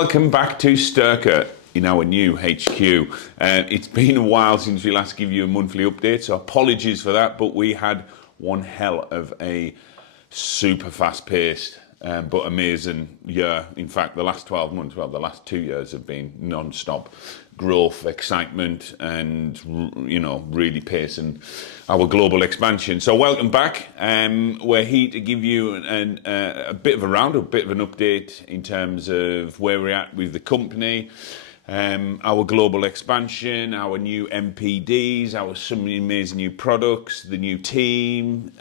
welcome back to Styrkr in our new HQ. It's been a while since we last give you a monthly update, so apologies for that, but we had one hell of a super fast-paced but amazing year. In fact, the last 12 months, well, the last 2 years have been non-stop growth, excitement, and, you know, really pacing our global expansion. So welcome back. We're here to give you a bit of a roundup, a bit of an update in terms of where we're at with the company, our global expansion, our new MPDs, our some amazing new products, the new team,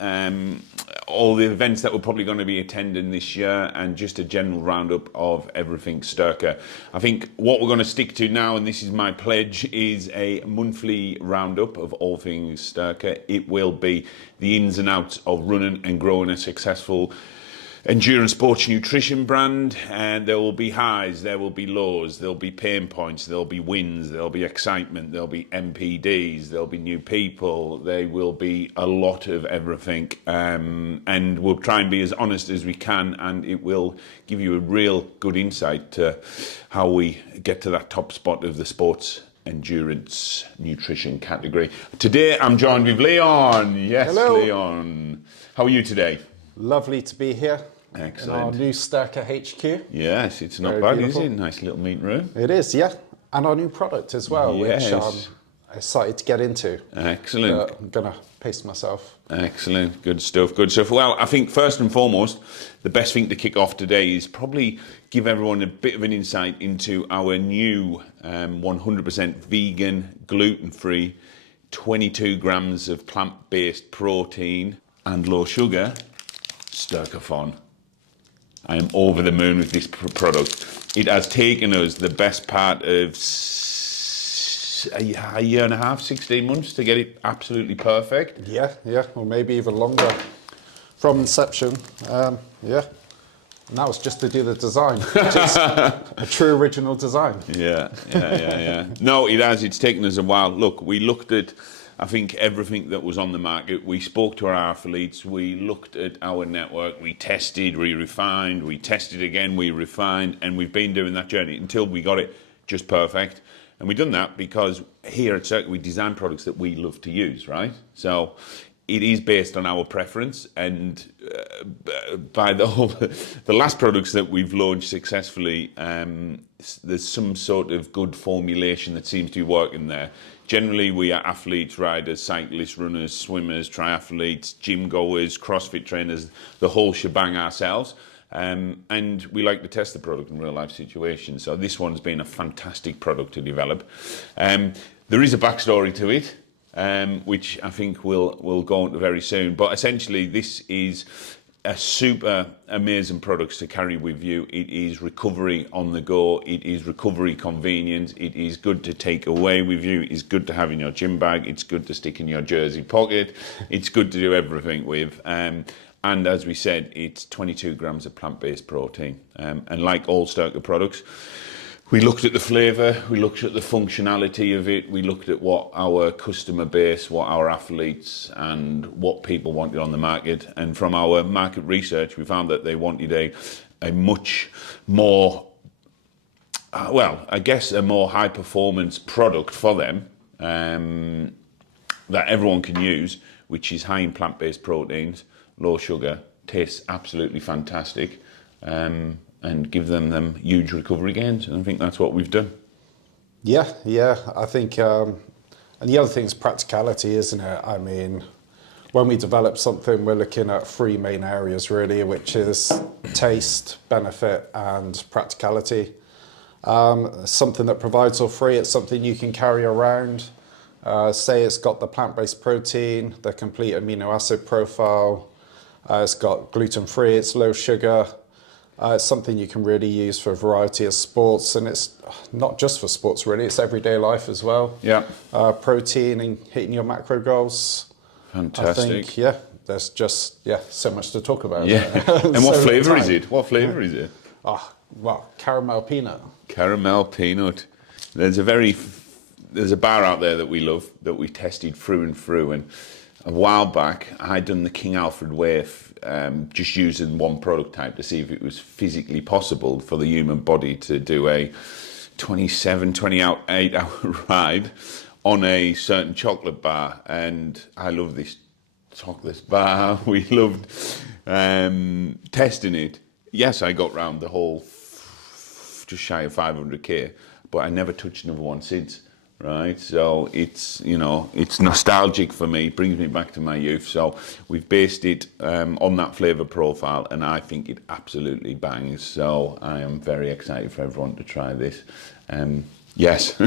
all the events that we're probably going to be attending this year, and just a general roundup of everything Styrkr. I think what we're going to stick to now, and this is my pledge, is a monthly roundup of all things Styrkr. It will be the ins and outs of running and growing a successful endurance sports nutrition brand, and there will be highs, there will be lows, there'll be pain points, there'll be wins, there'll be excitement, there'll be MPDs, there'll be new people, there will be a lot of everything, and we'll try and be as honest as we can, and it will give you a real good insight to how we get to that top spot of the sports endurance nutrition category. Today I'm joined with Leon. Yes, hello. Leon. How are you today? Lovely to be here. Excellent. In our new Styrkr HQ. Yes, it's not bad, beautiful. Is it? Nice little meeting room. It is, yeah. And our new product as well, yes. Which I'm excited to get into. Excellent. I'm going to pace myself. Excellent. Good stuff, good stuff. Well, I think first and foremost, the best thing to kick off today is probably give everyone a bit of an insight into our new 100% vegan, gluten-free, 22 grams of plant-based protein and low sugar STYRKRTHON. I am over the moon with this product. It has taken us the best part of a year and a half, 16 months to get it absolutely perfect. Yeah, or maybe even longer from inception. Yeah. Now it's just to do the design, just a true original design. Yeah. No, it has. It's taken us a while. Look, we looked at, I think, everything that was on the market. We spoke to our athletes, we looked at our network, we tested, we refined, we tested again, we refined, and we've been doing that journey until we got it just perfect. And we've done that because here at STYRKR we design products that we love to use, right? So it is based on our preference, and by the last products that we've launched successfully, there's some sort of good formulation that seems to be working there. Generally, we are athletes, riders, cyclists, runners, swimmers, triathletes, gym goers, CrossFit trainers, the whole shebang ourselves. And we like to test the product in real life situations. So this one's been a fantastic product to develop. There is a backstory to it, which I think we'll go into very soon. But essentially, this is a super amazing product to carry with you. It is recovery on the go. It is recovery convenience. It is good to take away with you. It's good to have in your gym bag. It's good to stick in your jersey pocket. It's good to do everything with. And as we said, it's 22 grams of plant-based protein. And like all Styrkr products, we looked at the flavour, we looked at the functionality of it, we looked at what our customer base, what our athletes and what people wanted on the market. And from our market research, we found that they wanted a much more, a more high performance product for them that everyone can use, which is high in plant-based proteins, low sugar, tastes absolutely fantastic. And give them huge recovery gains. And I think that's what we've done. Yeah, I think, and the other thing is practicality, isn't it? I mean, when we develop something, we're looking at three main areas really, which is taste, benefit, and practicality. Something that provides all three, it's something you can carry around. Say it's got the plant-based protein, the complete amino acid profile, it's got gluten-free, it's low sugar. It's something you can really use for a variety of sports, and it's not just for sports really, it's everyday life as well. Yeah. Protein and hitting your macro goals. Fantastic. I think, there's just, so much to talk about. Yeah. And what flavour is it? What flavour is it? Caramel peanut. Caramel peanut. There's a bar out there that we love, that we tested through and through, and a while back I'd done the King Alfred Way just using one product type to see if it was physically possible for the human body to do a 28 hour ride on a certain chocolate bar. And I love this chocolate bar. We loved testing it. Yes, I got round the whole just shy of 500k, but I never touched another one since. Right, so it's, you know, it's nostalgic for me, brings me back to my youth. So we've based it on that flavour profile, and I think it absolutely bangs. So I am very excited for everyone to try this. Yes,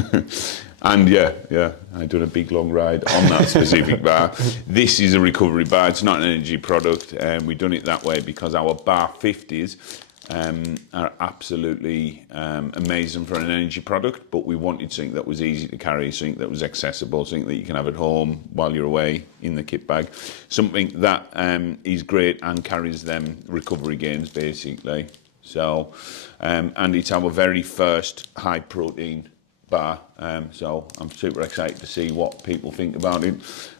and yeah, I done a big long ride on that specific bar. This is a recovery bar, it's not an energy product, and we've done it that way because our bar 50s are absolutely amazing for an energy product, but we wanted something that was easy to carry, something that was accessible, something that you can have at home while you're away in the kit bag, something that is great and carries them recovery gains basically. So, and it's our very first high protein bar, so I'm super excited to see what people think about it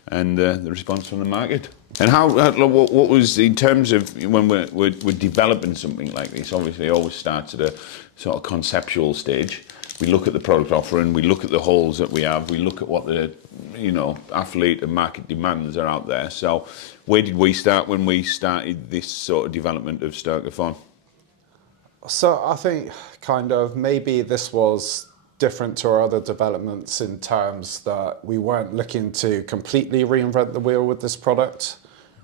and the response from the market. And what was, in terms of when we're developing something like this, obviously it always starts at a sort of conceptual stage. We look at the product offering, we look at the holes that we have, we look at what the, you know, athlete and market demands are out there. So where did we start when we started this sort of development of STYRKRTHON? So I think kind of maybe this was different to our other developments in terms that we weren't looking to completely reinvent the wheel with this product.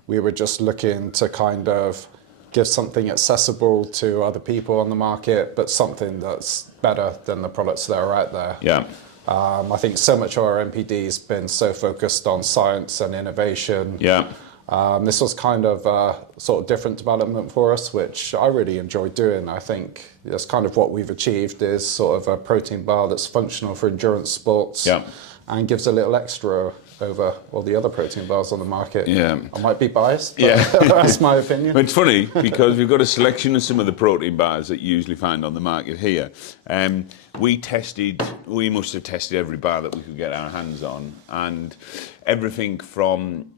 We were just looking to kind of give something accessible to other people on the market, but something that's better than the products that are out there. Yeah. I think so much of our MPD has been so focused on science and innovation. Yeah. This was kind of a sort of different development for us, which I really enjoyed doing. I think that's kind of what we've achieved is sort of a protein bar that's functional for endurance sports, yeah, and gives a little extra over all the other protein bars on the market. Yeah. I might be biased, but yeah. that's my opinion. It's funny because we've got a selection of some of the protein bars that you usually find on the market here. We must have tested every bar that we could get our hands on, and everything from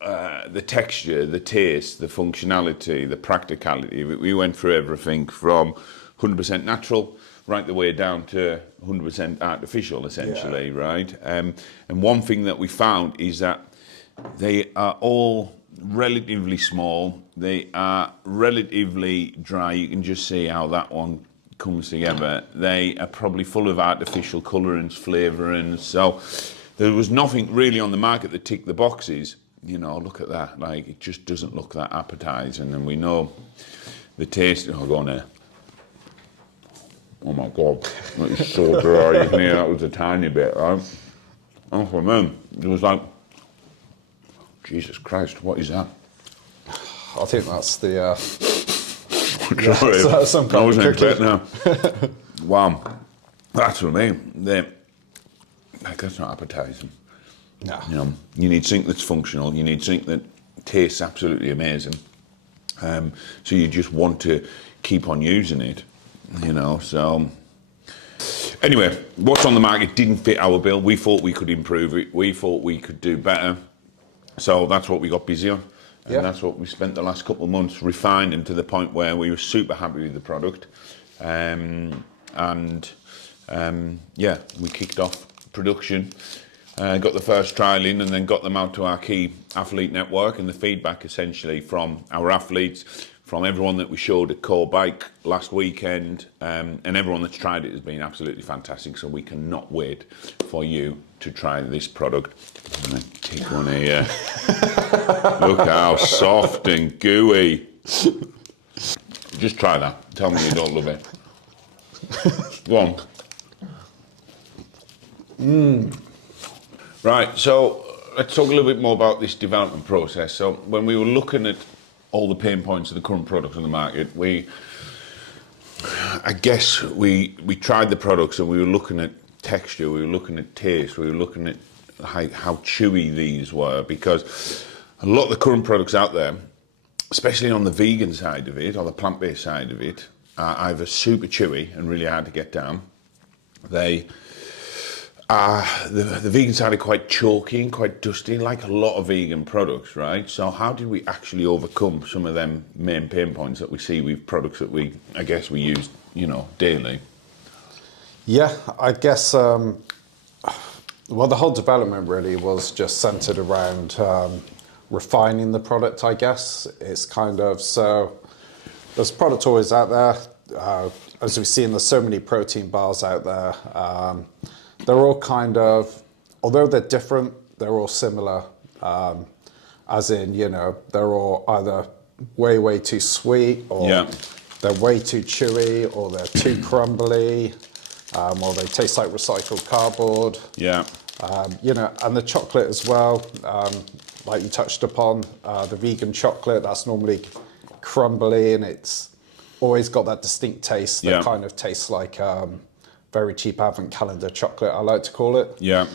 the texture, the taste, the functionality, the practicality. We went through everything from 100% natural right the way down to 100% artificial, essentially, right? And one thing that we found is that they are all relatively small. They are relatively dry. You can just see how that one comes together. They are probably full of artificial colorants, flavorings. So there was nothing really on the market that ticked the boxes. You know, look at that. Like, it just doesn't look that appetizing. And we know the taste. Oh, go on there. Oh my God, that is so dry. You can hear that was a tiny bit, right? Oh, for me, it was like, Jesus Christ, what is that? I think that's the. Sorry, that's some I wasn't cookie. expecting that. Wow, that's for me. Like, that's not appetizing. No. You know, you need something that's functional. You need something that tastes absolutely amazing. So you just want to keep on using it. You know, so anyway, what's on the market didn't fit our bill. We thought we could improve it. We thought we could do better. So that's what we got busy on. And that's what we spent the last couple of months refining to the point where we were super happy with the product. Yeah, we kicked off production, got the first trial in, and then got them out to our key athlete network, and the feedback essentially from our athletes, from everyone that we showed at Core Bike last weekend, and everyone that's tried it has been absolutely fantastic. So we cannot wait for you to try this product. I'm gonna take one here. Look how soft and gooey. Just try that. Tell me you don't love it. Go on. Right, so let's talk a little bit more about this development process. So when we were looking at all the pain points of the current products on the market, I guess we tried the products and we were looking at texture, we were looking at taste, we were looking at how chewy these were, because a lot of the current products out there, especially on the vegan side of it or the plant-based side of it, are either super chewy and really hard to get down. They The vegan side are quite chalky and quite dusty, like a lot of vegan products, right? So how did we actually overcome some of them main pain points that we see with products that I guess we use, daily? Yeah, I guess, well, the whole development really was just centered around refining the product, I guess. It's kind of, so there's product always out there. As we've seen, there's so many protein bars out there. They're all kind of, although they're different, they're all similar. As in, they're all either way too sweet, or they're way too chewy, or they're too crumbly, or they taste like recycled cardboard. Yeah. And the chocolate as well, like you touched upon, the vegan chocolate, that's normally crumbly, and it's always got that distinct taste that kind of tastes like very cheap advent calendar chocolate, I like to call it. Yeah.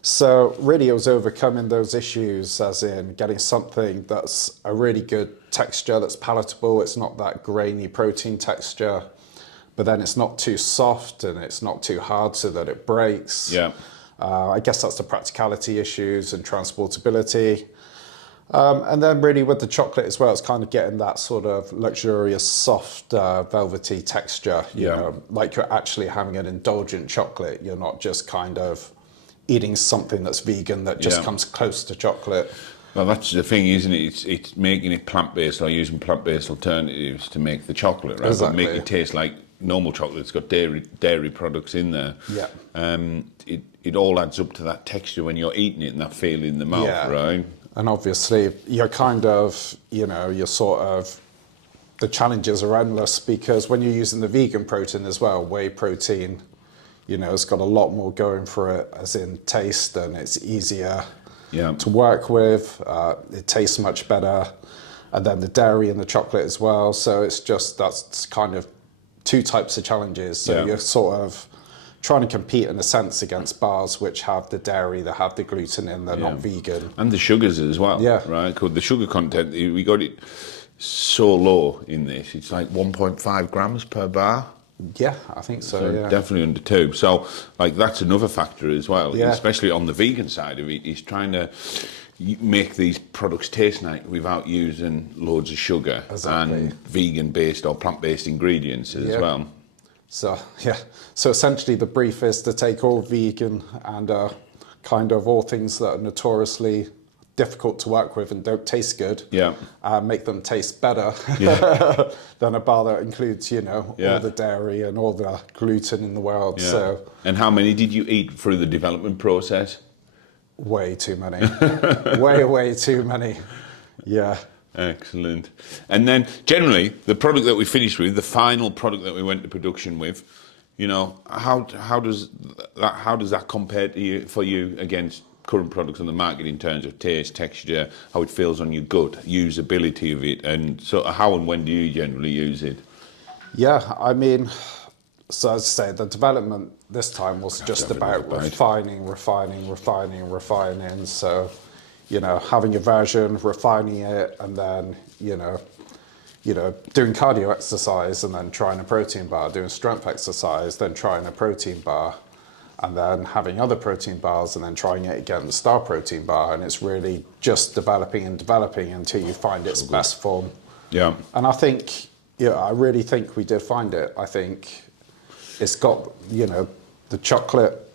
So really it was overcoming those issues, as in getting something that's a really good texture, that's palatable. It's not that grainy protein texture, but then it's not too soft and it's not too hard so that it breaks. Yeah. I guess that's the practicality issues and transportability. And then really with the chocolate as well, it's kind of getting that sort of luxurious, soft, velvety texture, you know, like you're actually having an indulgent chocolate. You're not just kind of eating something that's vegan that just comes close to chocolate. Well, that's the thing, isn't it? It's making it plant-based or using plant-based alternatives to make the chocolate, right? Exactly. But make it taste like normal chocolate. It's got dairy products in there. Yeah. It all adds up to that texture when you're eating it and that feel in the mouth, right? And obviously, you're kind of, you're sort of, the challenges are endless, because when you're using the vegan protein as well, whey protein, it's got a lot more going for it, as in taste, and it's easier to work with. It tastes much better. And then the dairy and the chocolate as well. So it's just, that's kind of two types of challenges. So you're sort of trying to compete in a sense against bars which have the dairy, they have the gluten in, they're not vegan. And the sugars as well, right? Because the sugar content, we got it so low in this. It's like 1.5 grams per bar. Yeah, I think so, Definitely under 2. So, like, that's another factor as well, especially on the vegan side of it, is trying to make these products taste nice without using loads of sugar and vegan-based or plant-based ingredients as well. So essentially the brief is to take all vegan and kind of all things that are notoriously difficult to work with and don't taste good, make them taste better than a bar that includes, all the dairy and all the gluten in the world. Yeah. So, and how many did you eat through the development process? Way too many. way too many. Yeah. Excellent. And then generally, the product that we finished with, the final product that we went to production with, how does that compare for you against current products on the market in terms of taste, texture, how it feels on your gut, usability of it, and so how and when do you generally use it? Yeah, I mean, so as I say, the development this time was just about refining. So, having a version, refining it, and then, doing cardio exercise and then trying a protein bar, doing strength exercise, then trying a protein bar, and then having other protein bars and then trying it again, the Star protein bar. And it's really just developing until you find its best form. Yeah. And I think, I really think we did find it. I think it's got, the chocolate,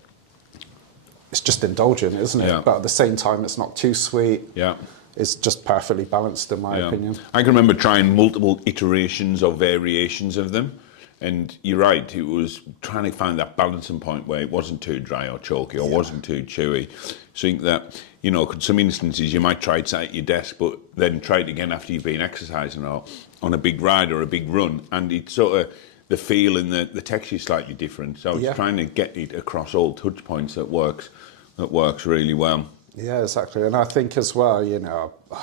it's just indulgent, isn't it? But at the same time, it's not too sweet. Yeah. It's just perfectly balanced, in my opinion. I can remember trying multiple iterations or variations of them. And you're right, it was trying to find that balancing point where it wasn't too dry or chalky or wasn't too chewy. So I think that, in some instances you might try it at your desk, but then try it again after you've been exercising or on a big ride or a big run. And it's sort of, the feel and the texture is slightly different. So it's trying to get it across all touch points that works really well. Yeah, exactly. And I think as well, a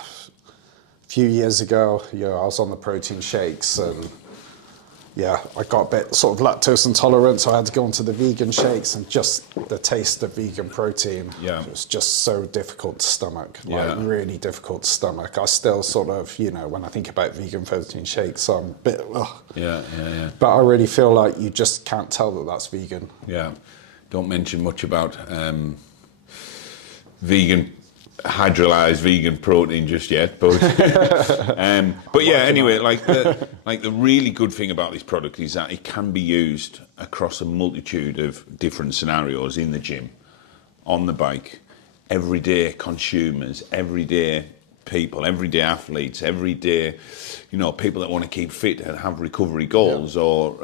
few years ago, I was on the protein shakes and I got a bit sort of lactose intolerant, so I had to go into the vegan shakes, and just the taste of vegan protein was just so difficult to stomach, really difficult to stomach. I still sort of, when I think about vegan protein shakes, I'm a bit, But I really feel like you just can't tell that that's vegan. Yeah. don't mention much about vegan, hydrolyzed vegan protein just yet, but yeah. Anyway, like the really good thing about this product is that it can be used across a multitude of different scenarios in the gym, on the bike, everyday consumers, everyday people, everyday athletes, everyday, people that want to keep fit and have recovery goals, or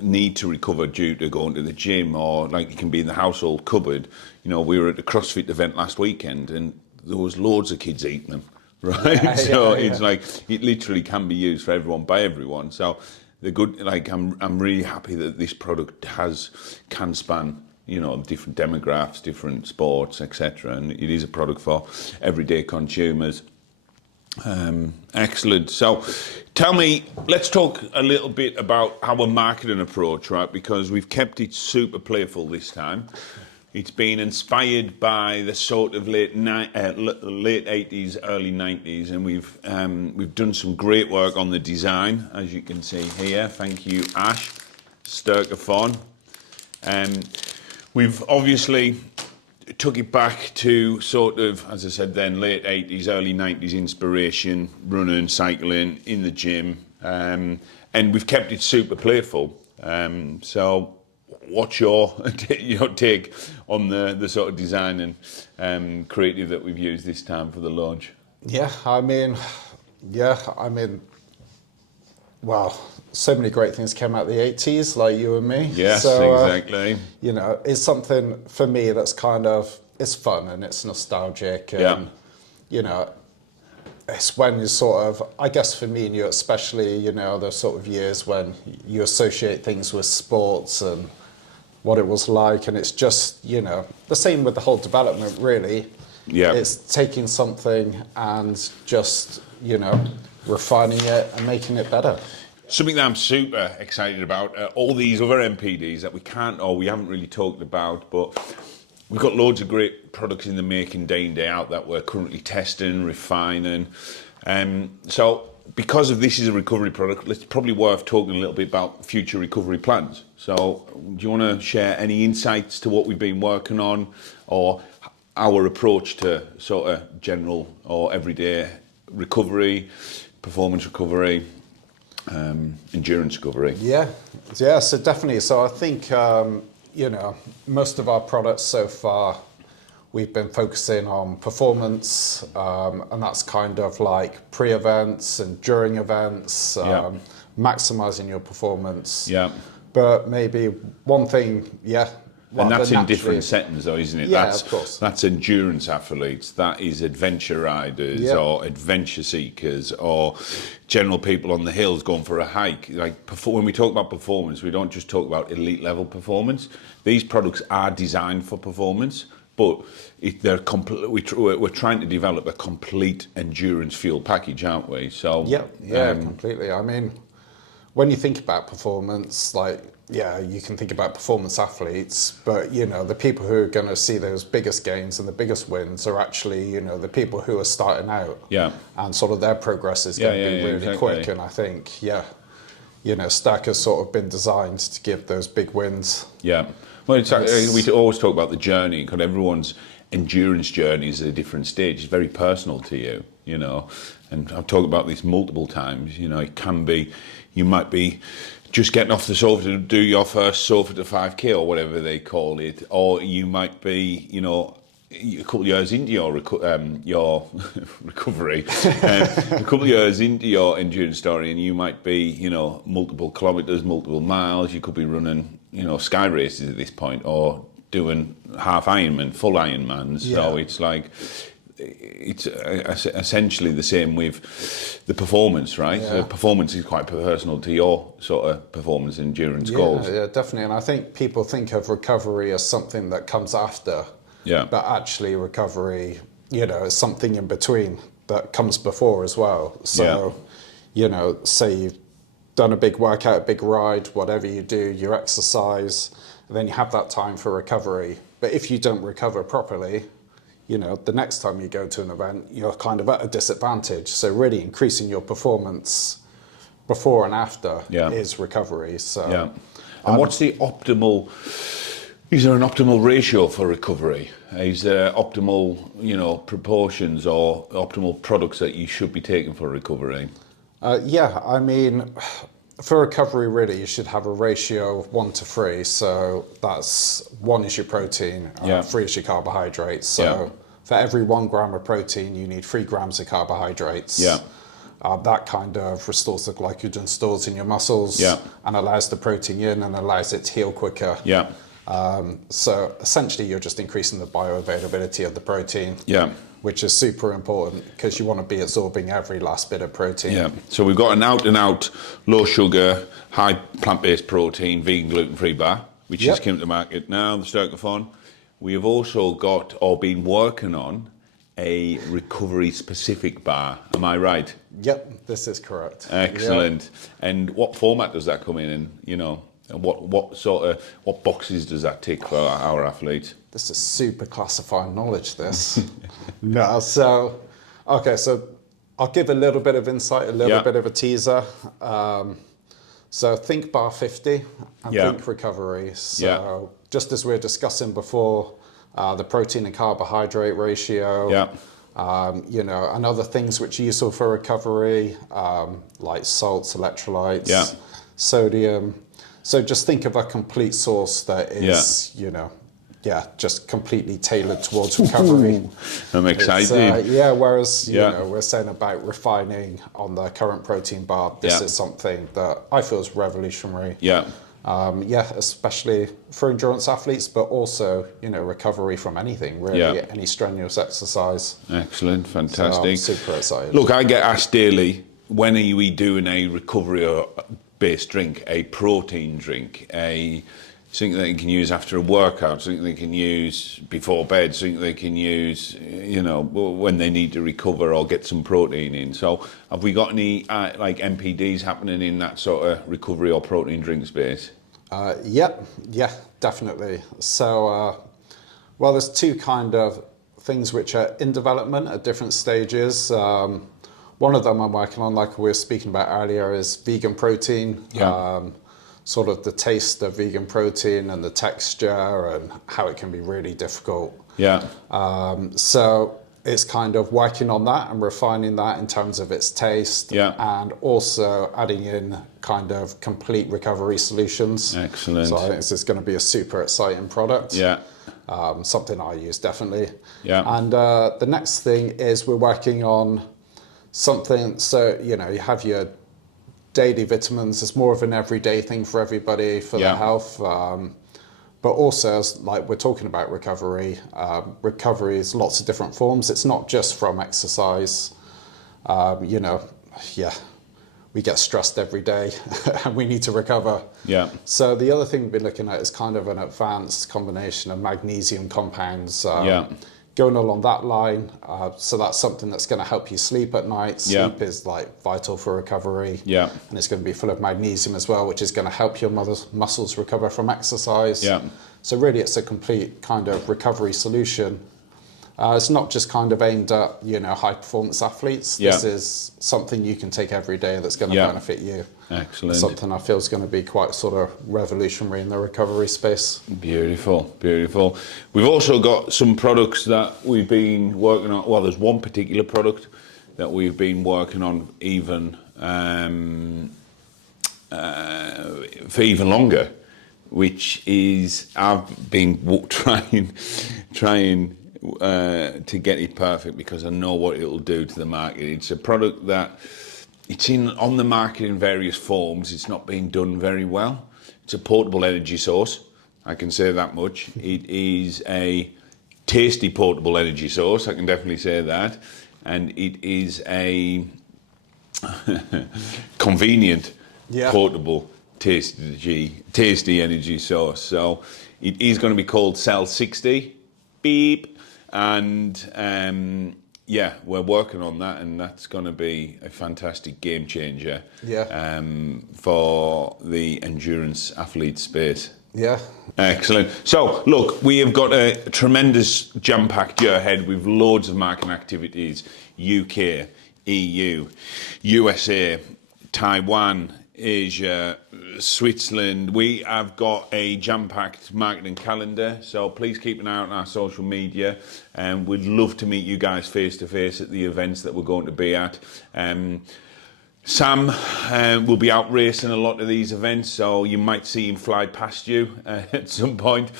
need to recover due to going to the gym, or like it can be in the household cupboard. We were at the CrossFit event last weekend and there was loads of kids eating them, right? It's like, it literally can be used for everyone by everyone. So the good, like, I'm really happy that this product can span, different demographics, different sports, etc. And it is a product for everyday consumers. Excellent. So tell me, let's talk a little bit about our marketing approach, right? Because we've kept it super playful this time. It's been inspired by the sort of late 80s, early 90s, and we've done some great work on the design, as you can see here. Thank you, Ash, STYRKRTHON. We've obviously took it back to sort of, as I said then, late 80s, early 90s inspiration, running, cycling, in the gym, and we've kept it super playful. So what's your take on the sort of design and creative that we've used this time for the launch? Well, so many great things came out of the 80s, like you and me. Yes, so, exactly. It's something for me that's kind of, it's fun and it's nostalgic. And, it's when you sort of, I guess for me and you especially, the sort of years when you associate things with sports and what it was like. And it's just, the same with the whole development, really. Yeah. It's taking something and just, refining it and making it better. Something that I'm super excited about, all these other MPDs that we haven't really talked about, but we've got loads of great products in the making day in, day out that we're currently testing, refining. So because of this is a recovery product, it's probably worth talking a little bit about future recovery plans. So do you want to share any insights to what we've been working on, or our approach to sort of general or everyday recovery, performance recovery, endurance recovery? Yeah, so definitely. So I think, most of our products so far, we've been focusing on performance, and that's kind of like pre-events and during events, maximizing your performance. Yeah. But maybe one thing, and that's in different settings though, isn't it? Yeah, of course. That's endurance athletes, that is adventure riders or adventure seekers or general people on the hills going for a hike. Like when we talk about performance, we don't just talk about elite level performance. These products are designed for performance, but we're trying to develop a complete endurance fuel package, aren't we? So completely. I mean, when you think about performance, you can think about performance athletes, but the people who are going to see those biggest gains and the biggest wins are actually the people who are starting out. Yeah. And sort of their progress is going to be really quick. And I think Styrkr's sort of been designed to give those big wins. Yeah. Well, we always talk about the journey, because everyone's endurance journey is at a different stage. It's very personal to you, and I've talked about this multiple times. It can be, you might be just getting off the sofa to do your first sofa to 5K or whatever they call it, or you might be, a couple of years into your recovery, a couple of years into your endurance story, and you might be, multiple kilometres, multiple miles. You could be running, sky races at this point, or doing half Ironman, full Ironmans. So it's like, it's essentially the same with the performance, right? Yeah. Performance is quite personal to your sort of performance endurance goals. Yeah, definitely. And I think people think of recovery as something that comes after. Yeah. But actually recovery, is something in between that comes before as well. So, say you've done a big workout, a big ride, whatever you do, you exercise, and then you have that time for recovery. But if you don't recover properly, the next time you go to an event, you're kind of at a disadvantage. So really increasing your performance before and after is recovery. So, and what's the optimal Is there an optimal ratio for recovery? Is there optimal, proportions or optimal products that you should be taking for recovery? Yeah, I mean, for recovery, really, you should have a ratio of 1 to 3. So that's 1 is your protein, 3 is your carbohydrates. So for every 1 gram of protein, you need 3 grams of carbohydrates. Yeah. That kind of restores the glycogen stores in your muscles and allows the protein in and allows it to heal quicker. Yeah. So essentially, you're just increasing the bioavailability of the protein. Yeah. Which is super important because you want to be absorbing every last bit of protein. Yeah. So we've got an out-and-out low sugar, high plant-based protein, vegan, gluten-free bar, which just came to the market now, the STYRKRTHON. We have also got, or been working on, a recovery-specific bar. Am I right? Yep, this is correct. Excellent. Yep. And what format does that come in? And what boxes does that tick for our athletes? This is super classified knowledge, this. No, so I'll give a little bit of insight, a little bit of a teaser. So think bar 50 and think recovery. So just as we were discussing before, the protein and carbohydrate ratio, and other things which are useful for recovery, like salts, electrolytes, sodium. So just think of a complete source that is, just completely tailored towards recovery. I'm excited. Whereas, we're saying about refining on the current protein bar, this is something that I feel is revolutionary. Especially for endurance athletes, but also, recovery from anything, really, any strenuous exercise. Excellent, fantastic. So I'm super excited. Look, I get asked daily, when are we doing a recovery-based drink, a protein drink, something they can use after a workout, something they can use before bed, something they can use, when they need to recover or get some protein in. So have we got any MPDs happening in that sort of recovery or protein drink space? Definitely. So, there's 2 kind of things which are in development at different stages. One of them I'm working on, like we were speaking about earlier, is vegan protein. Sort of the taste of vegan protein and the texture and how it can be really difficult. So it's kind of working on that and refining that in terms of its taste and also adding in kind of complete recovery solutions. Excellent. So I think this is going to be a super exciting product. Something I use definitely. And the next thing is we're working on something, so you have your daily vitamins. It's more of an everyday thing for everybody for their health, but also like we're talking about recovery. Recovery is lots of different forms. It's not just from exercise. We get stressed every day and we need to recover. So the other thing we've been looking at is kind of an advanced combination of magnesium compounds. Going along that line, so that's something that's going to help you sleep at night. Sleep is like vital for recovery, and it's going to be full of magnesium as well, which is going to help your muscles recover from exercise. So really, it's a complete kind of recovery solution. It's not just kind of aimed at high performance athletes. This is something you can take every day that's going to benefit you. Excellent. Something I feel is going to be quite sort of revolutionary in the recovery space. Beautiful, beautiful. We've also got some products that we've been working on. Well, there's one particular product that we've been working on even for even longer, which is I've been trying to get it perfect because I know what it'll do to the market. It's a product that it's on the market in various forms. It's not being done very well. It's a portable energy source. I can say that much. It is a tasty portable energy source. I can definitely say that. And it is a convenient portable tasty energy source. So it is going to be called Cell 60. Beep. And we're working on that, and that's going to be a fantastic game changer for the endurance athlete space. Excellent. So, look, we have got a tremendous jam-packed year ahead with loads of marketing activities, UK, EU, USA, Taiwan, Asia, Switzerland. We have got a jam-packed marketing calendar, so please keep an eye on our social media, and we'd love to meet you guys face to face at the events that we're going to be at. Sam will be out racing a lot of these events, so you might see him fly past you at some point.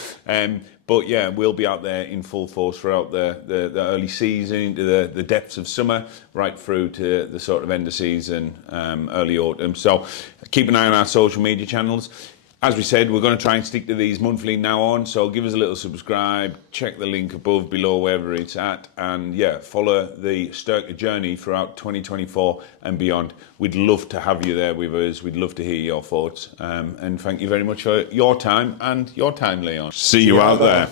But yeah, we'll be out there in full force throughout the early season, into the depths of summer, right through to the sort of end of season, early autumn. So keep an eye on our social media channels. As we said, we're going to try and stick to these monthly now on, so give us a little subscribe, check the link above, below, wherever it's at, and yeah, follow the Styrkr journey throughout 2024 and beyond. We'd love to have you there with us. We'd love to hear your thoughts, and thank you very much for your time, Leon. See you out there.